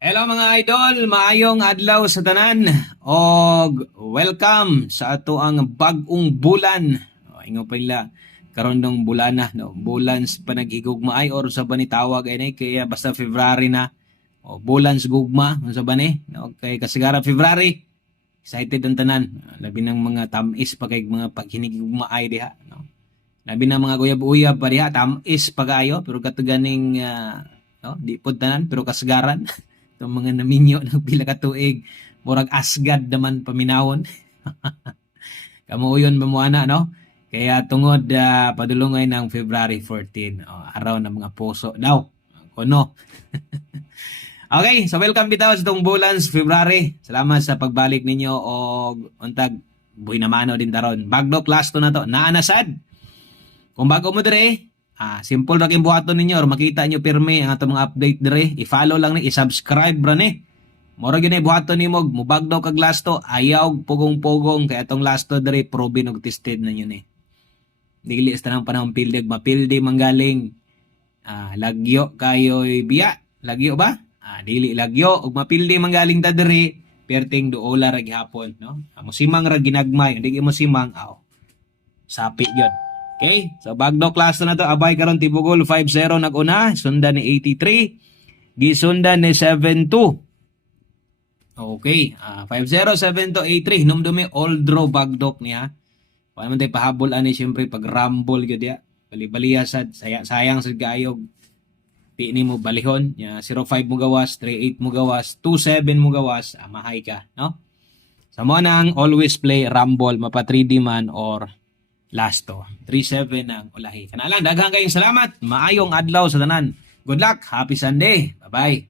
Hello mga idol, maayong adlaw sa tanan og welcome sa ato ang bag-ong bulan. Ingon pala karon dong bulana no, bulan sa panagigugma ay or sa bani tawag ay kaya basta February na. O bulan sa gugma sa bani no, kay kasigara February. Excited ang tanan. Labi ng mga tamis pa kay mga paghinigugma ay diha no. Labi ng mga uyab-uyab pa diha tamis pagayo pero katuganing no, di pod tanan pero kasagaran. Itong mga naminyo ng pila ka tuig, murag asgad naman paminawon. Kamuuyon mamuana, no? Kaya tungod padulungay ng February 14, araw ng mga puso daw. Kuno. Okay, so welcome bitaw sa itong bulan sa February. Salamat sa pagbalik ninyo o untag buhay namano din taron. Bagdok last to na to. Naanasad. Kung bago mo dire, simple ra kay buhaton ninyo or makita nyo pirmi ang atong mga update dire. I-follow lang ni, i-subscribe ra ni. Mora gyud buhaton nimo, mubagdaw kag lasto, ayaw pugong-pugong kay atong lasto dire proven og tested na yun eh. Dili sa tanang panahon pildig, mapildi manggaling. Lagyo kayoy biya, lagyo ba? Dili lagyo ug mapildi manggaling ta dire, perting duola ra gihapon, no? Musimang ra ginagmay, dili mo simang sapi gyud. Okay, so bagdo class na to, abay karon tibugol 5-0 nag-una, sundan ni 83, gisundan ni 7-2. Okay, 5-0, 7-2, 8-3, numdumi all draw bagdok niya. Paano man tayo pahabol ani siyempre pag rumble gyud ya. Bali-baliya sad, sayang sa gayog. Di ni mo balihon, 0-5 mo gawas, 3-8 mo gawas, 2-7 mo gawas, mahay ka, no? Sa mo nang always play rumble, mapa 3D man or lasto. 3-7 ang ulahi. Kanalang, daghang kayong salamat. Maayong adlaw sa tanan. Good luck. Happy Sunday. Bye-bye.